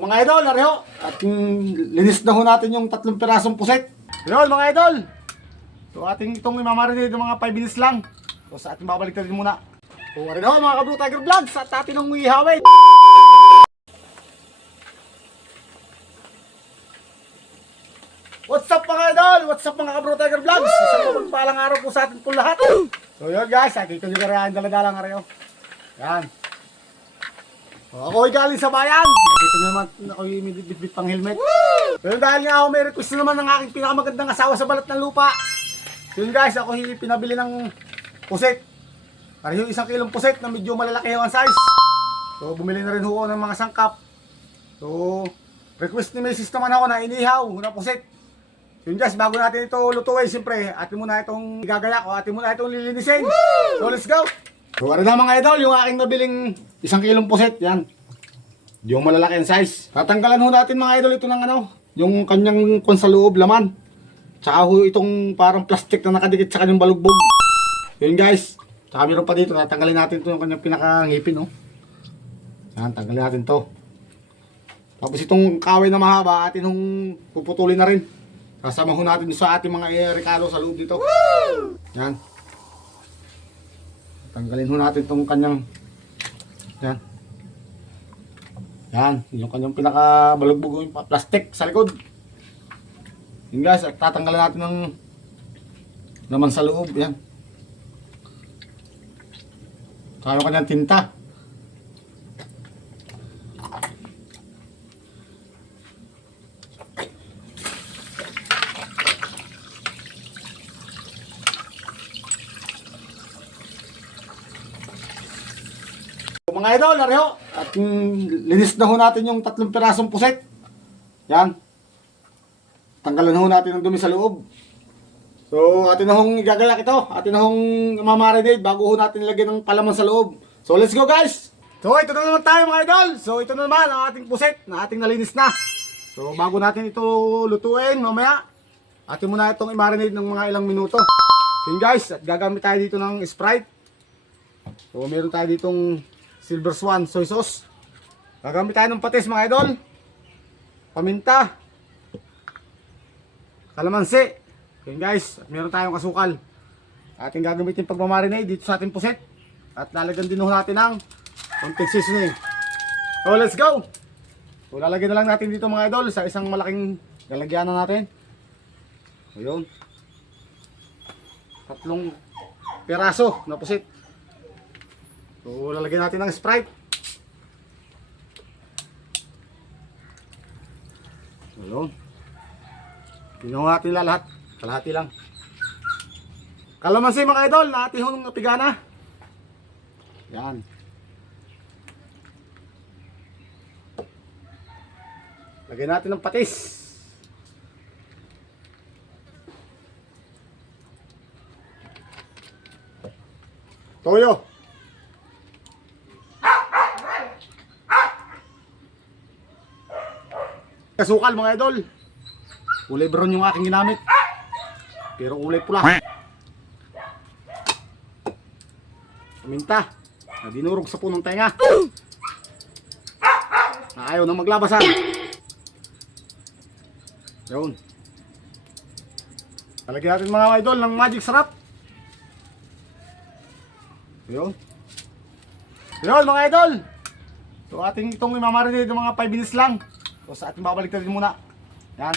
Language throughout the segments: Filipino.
Mga idol, nareho. At linis na ho natin yung 3 pirasong puset. Yun mga idol. So ating itong imamarinate ng mga 5 minutes lang. So sa ating babalik natin muna. So rin ho mga Ka-Blue Tiger Vlogs at atin ang ihawin. What's up mga idol? What's up mga Ka-Blue Tiger Vlogs? Isang mapagpalang araw po sa atin po lahat. So yun guys, dito nyo karayan dala-dala nga rin. Yan. So, ako ay galing sa bayan. Dito naman ako yung bit pang helmet. Pero dahil nga ako may request na naman ng aking pinakamagandang asawa sa balat ng lupa. So yun guys, ako yung pinabili ng puset. Para yung 1 kilong puset na medyo malalaki yung size. So bumili na rin ako ng mga sangkap. So request ni Mrs. naman ako na inihaw na puset. So yun guys, bago natin ito lutuin, siyempre atin muna itong gagayak o atin muna itong lilinisin. So let's go! So ano na mga idol, yung aking nabiling 1 kilong puset, yan. Yung malalaki ang size. Tatanggalan ho natin mga idol ito ng ano, yung kanyang kung sa loob laman. Tsaka ho itong parang plastic na nakadikit sa kanyang balugbog. Yun guys. Tsaka meron pa dito, tatanggalin natin ito yung kanyang pinakangipin, no. Yan, tanggalin natin to. Tapos itong kaway na mahaba, atin hong puputulin na rin. Kasama ho natin sa ating mga rekalo sa loob dito. Yan. Tanggalin ho natin itong kanyang yan. Yan, yung kanyang pinakabalugbog yung plastic sa likod. Yun guys, tatanggalin natin ng naman sa loob, yan. Saka yung kanyang tinta. Mga idol, nareho. At linis na ho natin yung 3 pirasong puset. Yan. Tanggalan ho natin ang dumi sa loob. So, atin na hong igagayak ito. Atin na hong mamarinate bago ho natin lagyan ng palaman sa loob. So, let's go guys! So, ito na naman tayo mga idol. So, ito na naman ang ating puset na ating nalinis na. So, bago natin ito lutuin mamaya, atin muna itong i-marinate ng mga ilang minuto. So, yun guys, at gagamit tayo dito ng Sprite. So, meron tayo ditong Silver Swan soy sauce. Gagamit tayo ng patis mga idol. Paminta. Kalamansi. Okay guys, at meron tayong asukal. Ating gagamitin pagmamarinate dito sa ating puset. At lalagyan din natin ng konting seasoning. So let's go. So lalagyan na lang natin dito mga idol sa isang malaking lalagyanan natin. Ayun. 3 piraso na puset. So lalagyan natin ng Sprite. Ayun. Tingnan natin lahat. Kalahati lang. Kalamansi mga idol, natin yung pigana. Yan. Lagyan natin ng patis. Toyo. Kasukal mga idol. Kulay brown yung aking ginamit. Pero kulay pula. Paminta. Na dinurog sa punong tenga. Na ayaw na maglabasan. Yun. Talagyan natin mga idol ng magic sarap. Yun. Yun mga idol. So ating itong imamarinate ng mga 5 minutes lang. So sa ating babalik natin muna. Yan.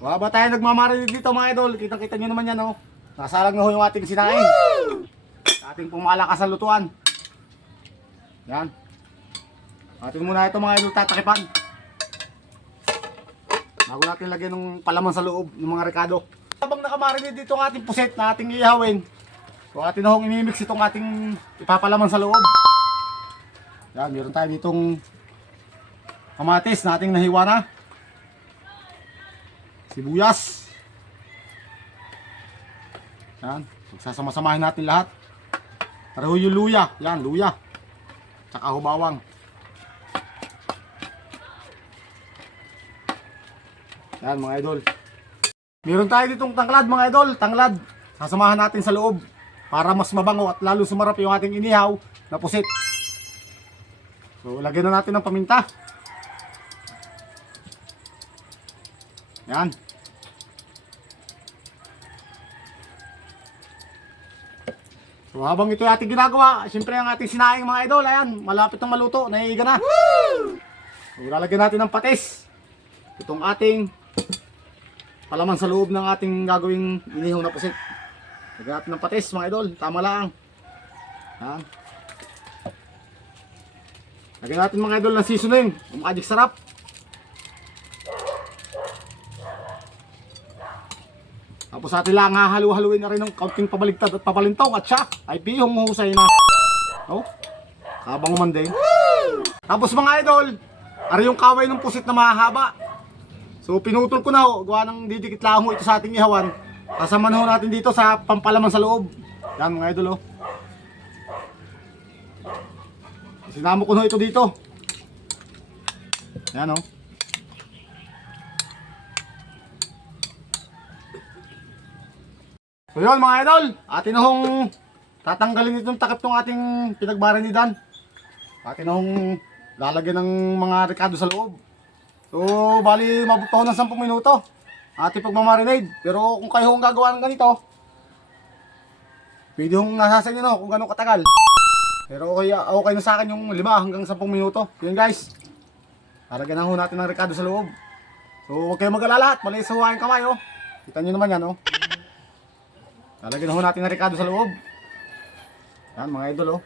Waba tayo nagmamarinate dito mga idol. Kitang-kita nyo naman yan, oh. Nasalag na ho yung ating sinain. Sa ating pumalakas sa lutuan. Yan. Atin muna ito mga idol tatakipan. Bago natin lagyan ng palaman sa loob ng mga rekado. Habang nakamarinate dito ang ating puset na ating iihawin. So atin na hong imimix itong ating ipapalaman sa loob. Yan, meron tayo ditong kamatis na ating nahiwa na. Sibuyas. Yan. Magsasama-samahin natin lahat. Pareho yung luya. Yan, luya. Tsaka bawang. Yan mga idol. Meron tayo ditong tanglad mga idol. Tanglad. Sasamahan natin sa loob. Para mas mabango at lalo sumarap yung ating inihaw na pusit. So lagyan na natin ng paminta. Yan. So habang ito yung ating ginagawa, siyempre ang ating sinaing mga idol, ayan, malapit na maluto, naiiga na. So ilalagyan natin ng patis. Itong ating palaman sa loob ng ating gagawing inihaw na pusit. Lagyan natin ng patis mga idol, tama lang. Yan. Lagyan natin mga idol ng seasoning, magic sarap. Tapos atin lang hahalu-haluin na rin ng kaunting pabaligtad at pabalintong at siya ay pihong mahusay na. Oh, habang umande. Tapos mga idol, ari yung kaway ng pusit na mahaba. So pinutol ko na ho, gawa ng didikit lang ho ito sa ating ihawan. Kasama na ho natin dito sa pampalaman sa loob. Yan mga idol oh. Sinama ko na ito dito. Yan oh. So yun mga idol, atin na hong tatanggalin itong takip ng ating pinagmarinidan. Atin na hong lalagyan ng mga rekado sa loob. So bali mabuto ng 10 minuto ating pagmamarinade. Pero kung kayo hong gagawa ng ganito, pwede hong nasa inyo kung gano'ng katagal. Pero okay na sa akin yung 5 hanggang 10 minuto. Yun guys, lalagyan na ho natin ng rekado sa loob. So huwag kayong mag-alala at malinis huwain kamay oh. Kita nyo naman yan oh. Lalagyan na ho natin ng rekado sa loob. Yan mga idol oh.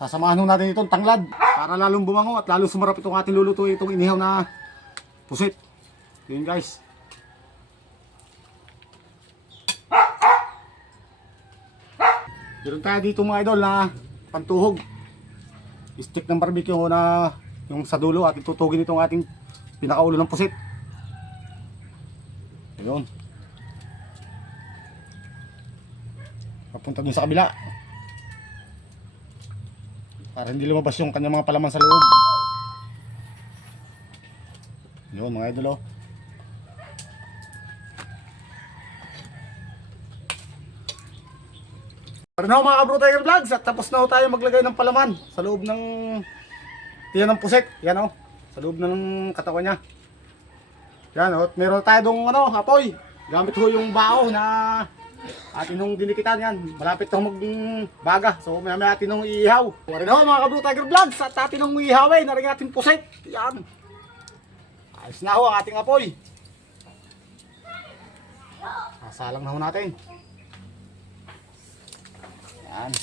Sasamahan ho natin itong tanglad para lalong bumango at lalong sumarap itong ating lulutuin, itong inihaw na pusit. Yun guys. Meron tayo dito mga idol na pantuhog. Stick ng barbecue na yung sa dulo at itutugin itong ating pinakaulo ng pusit. Ayun. Papunta dun sa kabila. Para hindi lumabas yung kanyang mga palaman sa loob. Yun mga idol oh. Para na ho mga Kabro Tiger Vlogs at tapos na ho tayo maglagay ng palaman sa loob ng tiyan ng pusit. Yan oh, sa loob ng katawan niya. Yan oh, meron tayo dong apoy. Gamit ho yung bao na atin nung dinikitan yan. Malapit na magbaga. So may atin nung iihaw. Para na ho mga Kabro Tiger Vlogs at atin nung iihawin na rin ating pusit. Yan. Ayos na ho ang ating apoy. Sasalang na ho natin. Yan.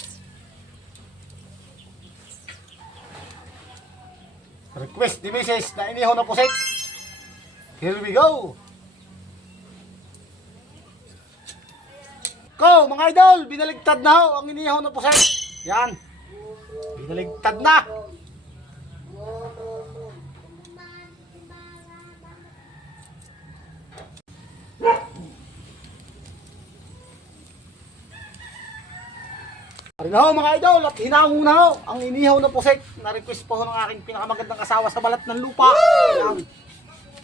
Request the message na inihaw na pusit. Here we go. Go mga idol, binaligtad na ho ang inihaw na pusit. Yan. Binaligtad na. Ari na ho mga idol at hinango na ho ang inihaw na pusit. Na-request po ho ng aking pinakamagandang asawa sa balat ng lupa. Ayan.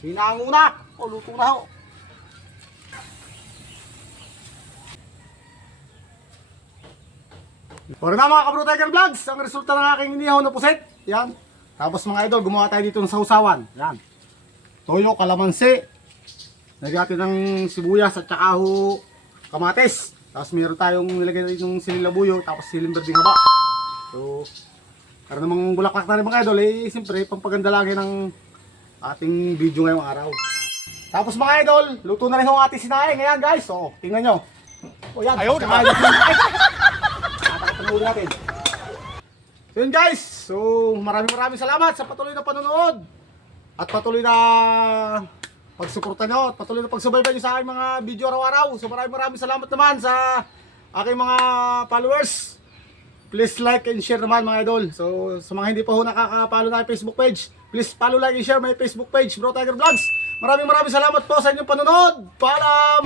Hinango na. O luto na ho. Para na mga Kabro Tiger Vlogs, ang resulta ng aking inihaw na pusit. Yan. Tapos mga idol, gumawa tayo dito ng sausawan. Yan. Toyo, kalamansi. Lagyan natin ng sibuyas at saka ho kamatis. Tapos meron tayong nilagay dito ng sililabuyo, tapos siling berdeng haba. So, para namang bulaklak na rin mga idol, eh siyempre, pampaganda lagi ng ating video ngayong araw. Tapos mga idol, luto na rin ang ating sinaing. Ngayon guys, so, tingnan nyo. O yan, ayaw na. Tatakapin natin. So yun guys, so maraming salamat sa patuloy na panonood. At patuloy na pagsuporta nyo at patuloy na pagsubaybay nyo sa aking mga video araw-araw. So maraming salamat naman sa aking mga followers. Please like and share naman mga idol. So sa mga hindi pa ho nakaka-follow na Facebook page, please follow, like and share my Facebook page, Bro Tiger Vlogs. Maraming salamat po sa inyong panonood. Paalam!